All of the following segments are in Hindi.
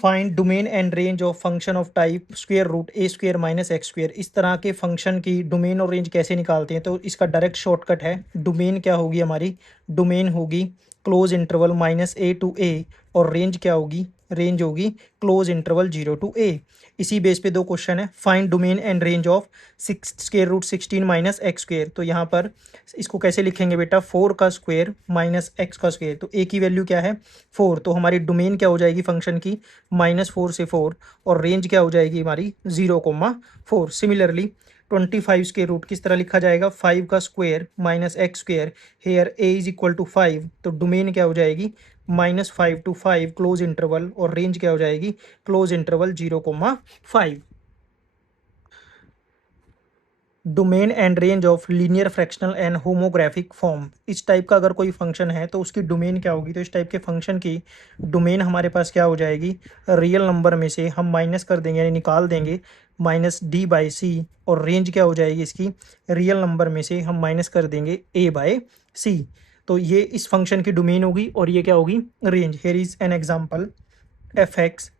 Find domain and range of function of type square root A square minus x square. इस तरह के फंक्शन की डोमेन और रेंज कैसे निकालते हैं? तो इसका डायरेक्ट शॉर्टकट है, डोमेन क्या होगी हमारी, डोमेन होगी close interval minus a to a, और रेंज क्या होगी, रेंज होगी क्लोज इंटरवल 0 टू ए। इसी बेस पे दो क्वेश्चन है। Find domain and range of six square root 16 minus x square. तो यहाँ पर इसको कैसे लिखेंगे बेटा, 4 का स्क्वायर माइनस एक्स का स्क्वायर। तो ए की वैल्यू क्या है, 4, तो हमारी डोमेन क्या हो जाएगी फंक्शन की, -4 से 4, और रेंज क्या हो जाएगी हमारी 0,4। सिमिलरली 25 स्क्वायर रूट किस तरह लिखा जाएगा, 5 का square minus x square. Here a is equal to 5, तो डोमेन क्या हो जाएगी -5 to 5 क्लोज इंटरवल, और रेंज क्या हो जाएगी close interval 0,5। Domain and range of linear fractional and homographic form. इस टाइप का अगर कोई फंक्शन है तो उसकी डोमेन क्या होगी, तो इस टाइप के फंक्शन की डोमेन हमारे पास क्या हो जाएगी, रियल नंबर में से हम माइनस कर देंगे यानी निकाल देंगे -d/c, और रेंज क्या हो जाएगी इसकी, रियल नंबर में से हम माइनस कर देंगे a/c। तो ये इस फंक्शन की डोमेन होगी, और ये क्या होगी range. Here is an example, f(x)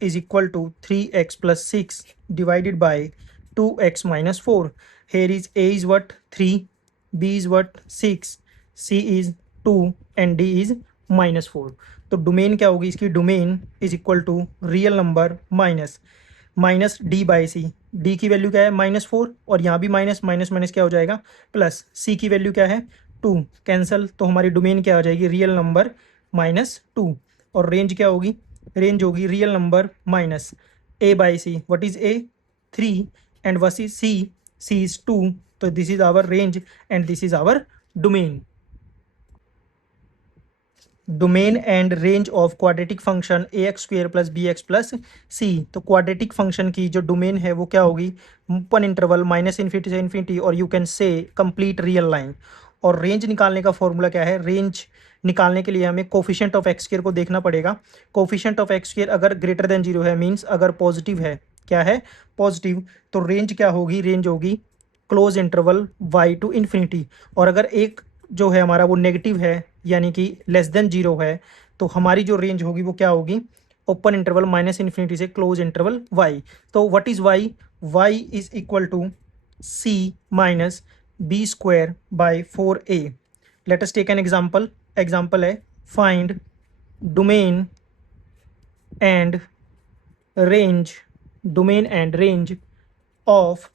is equal to 3x plus 6 divided by 2x minus 4. Here is a is what, 3, b is what, 6, c is 2 and d is -4। तो डोमेन क्या होगी इसकी, domain is equal to real number minus d/c। d की वैल्यू क्या है -4, और यहाँ भी माइनस माइनस माइनस क्या हो जाएगा प्लस। c की वैल्यू क्या है 2, कैंसल, तो हमारी डोमेन क्या आ जाएगी, रियल नंबर -2, और रेंज क्या होगी, रेंज होगी real number minus a/c। What is a, 3, and what is c, c is 2। तो this is our range and this is our domain. Domain and range of quadratic function ax square plus bx plus c। तो क्वाड्रेटिक फंक्शन की जो डोमेन है वो क्या होगी, ओपन इंटरवल -∞ से इन्फिनिटी, और you can say complete real line. और रेंज निकालने का फॉर्मूला क्या है, रेंज निकालने के लिए हमें कोफिशिएंट ऑफ एक्स स्क्वेयर को देखना पड़ेगा। कोफिशिएंट ऑफ एक्स स्क्वेयर अगर ग्रेटर देन 0 है, मीन्स अगर पॉजिटिव है, क्या है पॉजिटिव, तो रेंज क्या होगी, रेंज होगी close interval y to infinity. और अगर एक जो है हमारा वो नेगेटिव है यानी कि लेस देन 0 है, तो हमारी जो रेंज होगी वो क्या होगी, ओपन इंटरवल -∞ से क्लोज इंटरवल y। तो what is y, y is equal to c minus b square by 4a। Let us take an example, example है find domain and range, domain and range of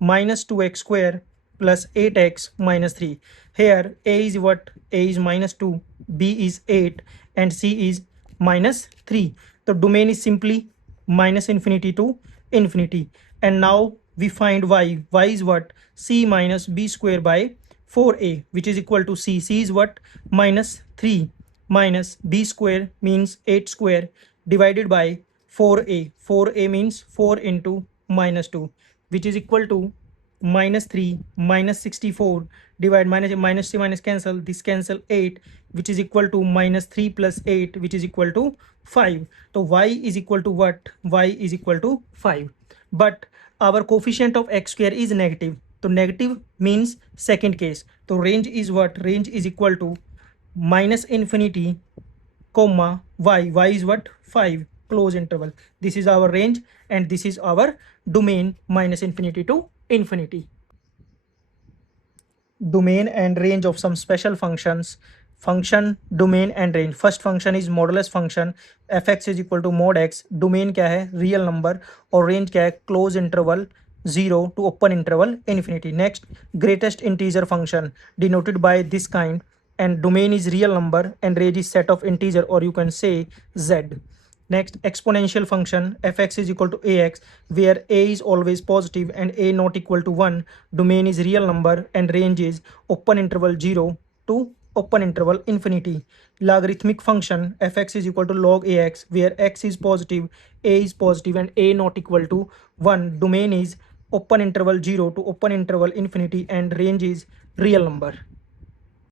-2x square plus 8x minus 3. Here a is what? A is -2, b is 8 and c is -3. So domain is simply -∞ to infinity. And now we find y. Y is what? C minus b square by 4a, which is equal to c. C is what? -3 minus b square means 8 square divided by 4a. 4a means 4 into -2, which is equal to -3 -64 divide minus से minus cancel, this cancel 8, which is equal to -3 plus 8, which is equal to 5. तो y is equal to what, y is equal to 5, but our coefficient of x square is negative, तो negative means second case, तो range is what, range is equal to -∞, y is what, 5 close interval. This is our range and this is our domain -∞ to infinity. Domain and range of some special functions. Function, domain and range. First function is modulus function, f(x) is equal to mod x. Domain क्या है, real number, और range क्या है, close interval 0 to open interval infinity. Next, greatest integer function denoted by this kind, and domain is real number and range is set of integer, or you can say z. Next, exponential function, f(x) is equal to ax, where a is always positive and a not equal to 1. Domain is real number and range is open interval 0 to open interval infinity. Logarithmic function, f(x) is equal to log ax, where x is positive, a is positive and a not equal to 1. Domain is open interval 0 to open interval infinity and range is real number.